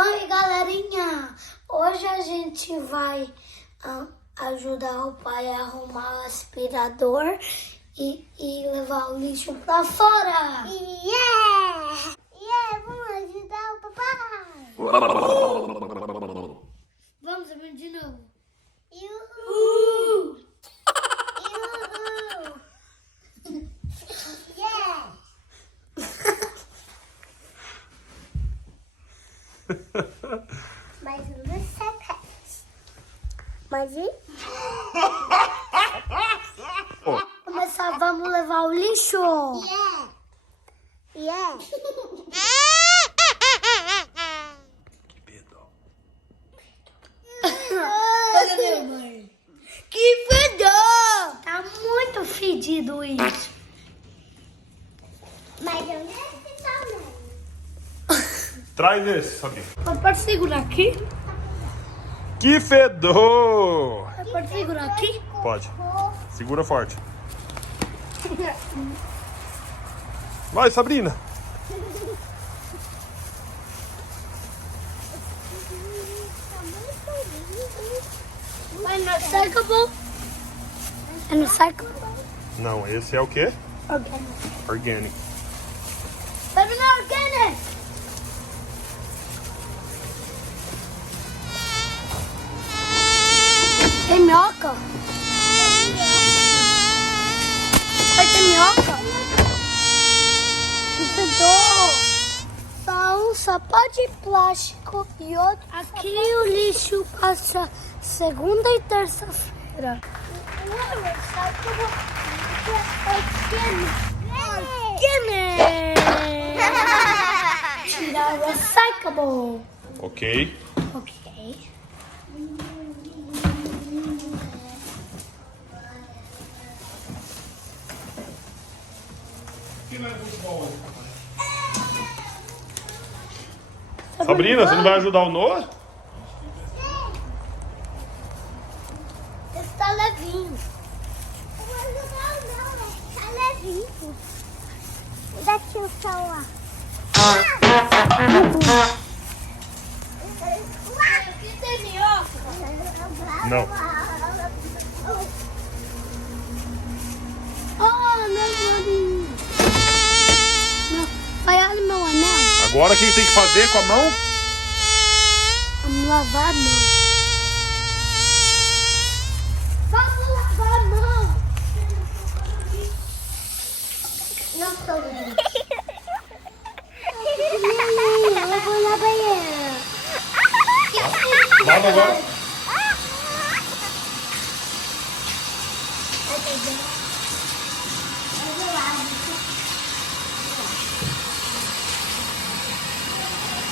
Oi, galerinha! Hoje a gente vai ajudar o pai a arrumar o aspirador e levar o lixo pra fora! Yeah! Vamos ajudar o papai! Vamos ver de novo. Uhul! Yeah! Mais um dos secretos. Mas e? Começar, vamos levar o lixo! Yeah! Cadê, mãe? Que fedor! Tá muito fedido isso. Mas eu não sei também. Traz esse, Sabinho. Pode segurar aqui? Que fedor! Pode segurar aqui? Pode. Segura forte. Vai, Sabrina. Vai no recyclable. É no recyclable? Não, esse é o quê? Organic. Organic. Vai no organic. Tem minhoca? Vai ter minhoca? Que fedor! Só um sapato de plástico e outro. Aqui o lixo passa segunda e terça-feira. Tirar o recyclable. Ok. Ok. Sabrina, você não vai ajudar o Noah? Está levinho. Eu vou ajudar não, tá levinho. Daqui o celular. Aqui tem minhoca. Não. Oh, meu maninho. Vai olha meu anel. Agora o que tem que fazer com a mão? Vamos lavar a mão. Vamos lavar a mão. Não estou vendo. Eu vou na banheira. Lava agora.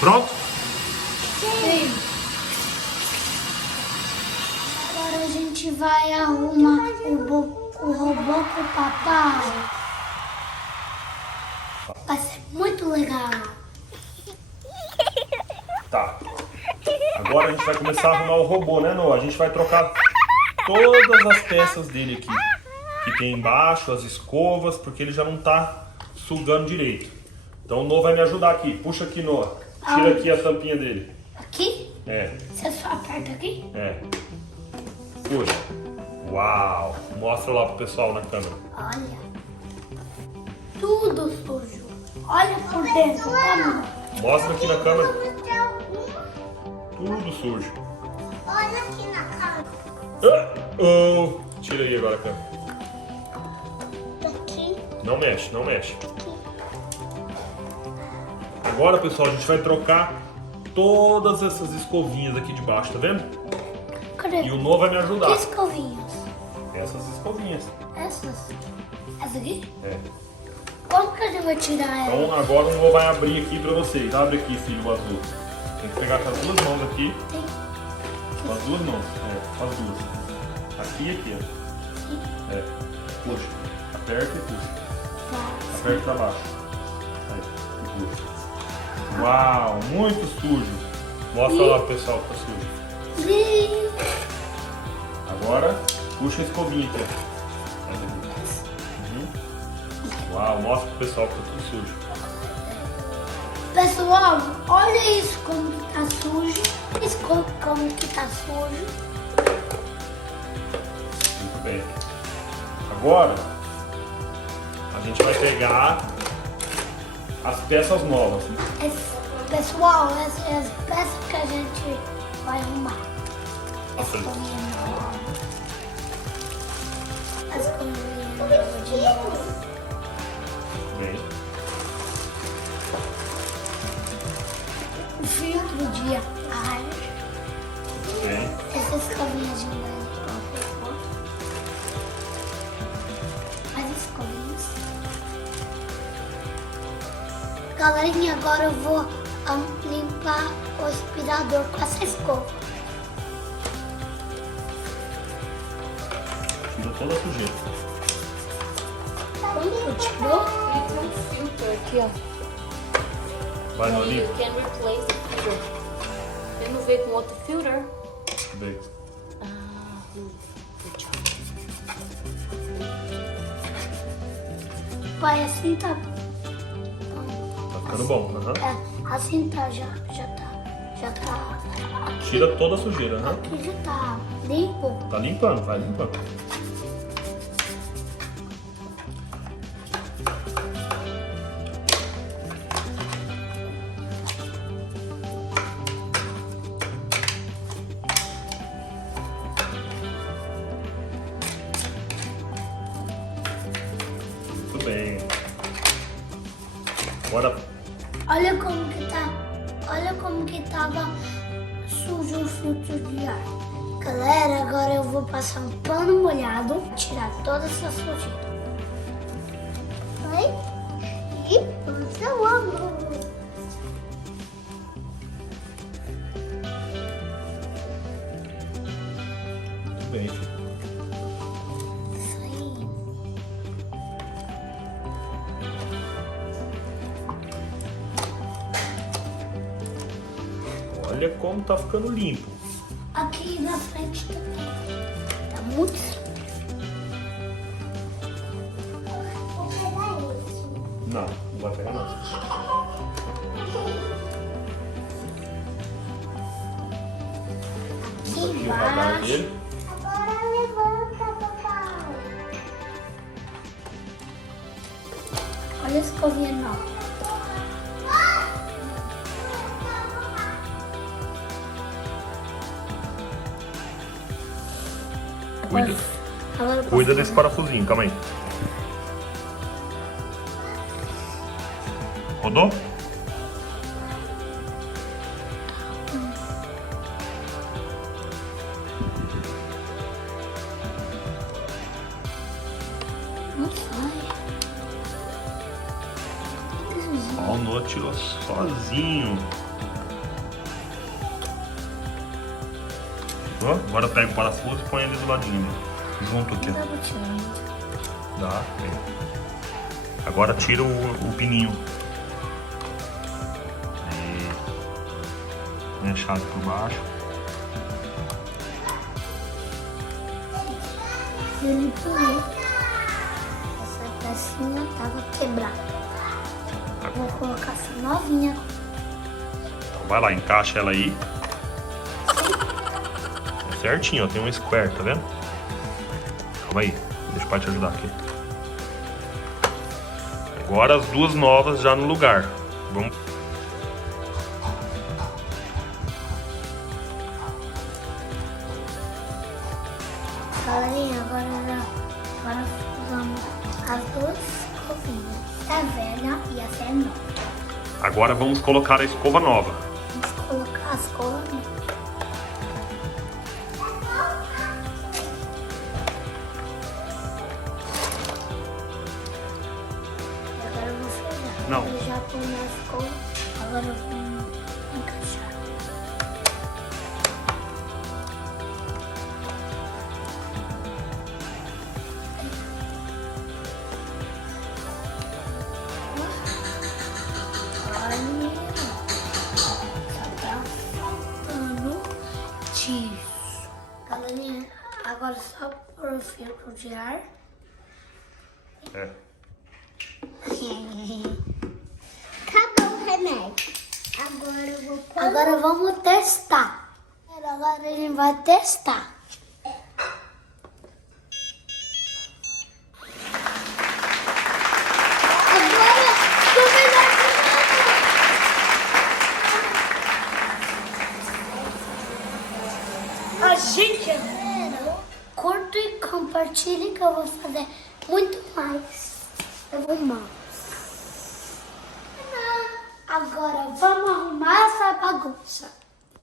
Pronto? Sim. Agora a gente vai arrumar o robô pro papai. Vai ser muito legal. Tá. Agora a gente vai começar a arrumar o robô, né, Noah? A gente vai trocar todas as peças dele aqui. Que tem embaixo, as escovas, porque ele já não tá sugando direito. Então o Noah vai me ajudar aqui. Puxa aqui, Noah. Tira aqui a tampinha dele. Aqui? É, Você só aperta aqui? é. Puxa. Uau. Mostra lá pro pessoal na câmera. Olha. Tudo sujo. Olha por dentro. Como? Mostra aqui na câmera. Tudo sujo. Olha aqui na cara. Oh. Tira aí agora a câmera. Daqui. Não mexe, não mexe. Agora, pessoal, a gente vai trocar todas essas escovinhas aqui de baixo, tá vendo? Cadê? E o Noah vai me Que ajudar. escovinhas? Essas escovinhas. Essas? Essa aqui? É. Como que a gente vai tirar ela? Então agora o Noah vai abrir aqui pra vocês. Abre aqui, filho, o azul. Tem que pegar com as duas mãos aqui. Com as duas mãos. É, com as duas. Aqui e aqui, ó. É. Puxa. Aperta e puxa. Aperta pra baixo. Aí. E puxa. Uau, muito sujo. Mostra lá pro pessoal que tá sujo. Agora, puxa a escovinha aqui. Uhum. Uau, mostra pro pessoal que tá tudo sujo. Pessoal, olha isso como tá sujo. como que tá sujo. Muito bem. Agora, a gente vai pegar as peças novas. Pessoal, essas são as peças que a gente vai arrumar. As Nossa. cominhas novas. As cominhas novas de novo. Bem. O filtro de ar. Bem. Essas escovinhas de leite. As escovinhas. Galerinha, agora eu vou limpar o aspirador com essa escova. Tira toda a sujeira. Pronto, tirou? Ele tem um filtro aqui, ó. Vai no Aí ali. you can replace the filter. Ele não veio com outro filter? Bem. Ah, good job. Pai, assim tá. Tá ficando bom. Aham. É, assim tá, já tá. Tira toda a sujeira, né? Aqui já tá limpo. Tá limpando, vai limpando. Muito bem. Agora, Olha como que tá. Olha como que tava sujo o filtro de ar. Galera, agora eu vou passar um pano molhado, tirar toda essa sujeira. Oi? E eu amo. muito bem, filho. Isso aí. Olha como tá ficando limpo. Aqui na frente também. Tá muito sujo. Vou pegar isso. Não, não vai pegar não. Aqui Aqui o radar embaixo. dele. Agora levanta, papai. Olha a escovinha nova. Cuida. Agora eu Cuida posso- desse parafusinho, calma aí. Rodou? Não sai. Ó, o Noah tirou sozinho. Ó, agora pega o parafuso e põe ele do ladinho. Junto aqui. Não dá pra tirar ainda. Dá, bem. Agora tira o pininho. Aí. Põe a chave por baixo. Ele pulou. Essa pecinha tava quebrada. Vou colocar essa novinha. Então vai lá, encaixa ela aí. É certinho, ó. Tem um square, tá vendo? Calma aí, deixa o pai te ajudar aqui. Agora as duas novas já no lugar. Vamos. Galerinha, agora usamos as duas escovinhas. A velha e essa é nova. Agora vamos colocar a escova nova. Vamos colocar as cores. E agora eu vou sujar. Não. Eu já pus na escova. Agora eu vou encaixar. Olha, só tá faltando disso. Galerinha, agora só por o filtro de ar. É. Acabou o remédio. Agora eu vou pôr. Agora vamos testar. Agora a gente vai testar. Agora, começar de novo. A gente curta e compartilhe que eu vou fazer muito mais. Eu vou mal. Agora vamos arrumar essa bagunça.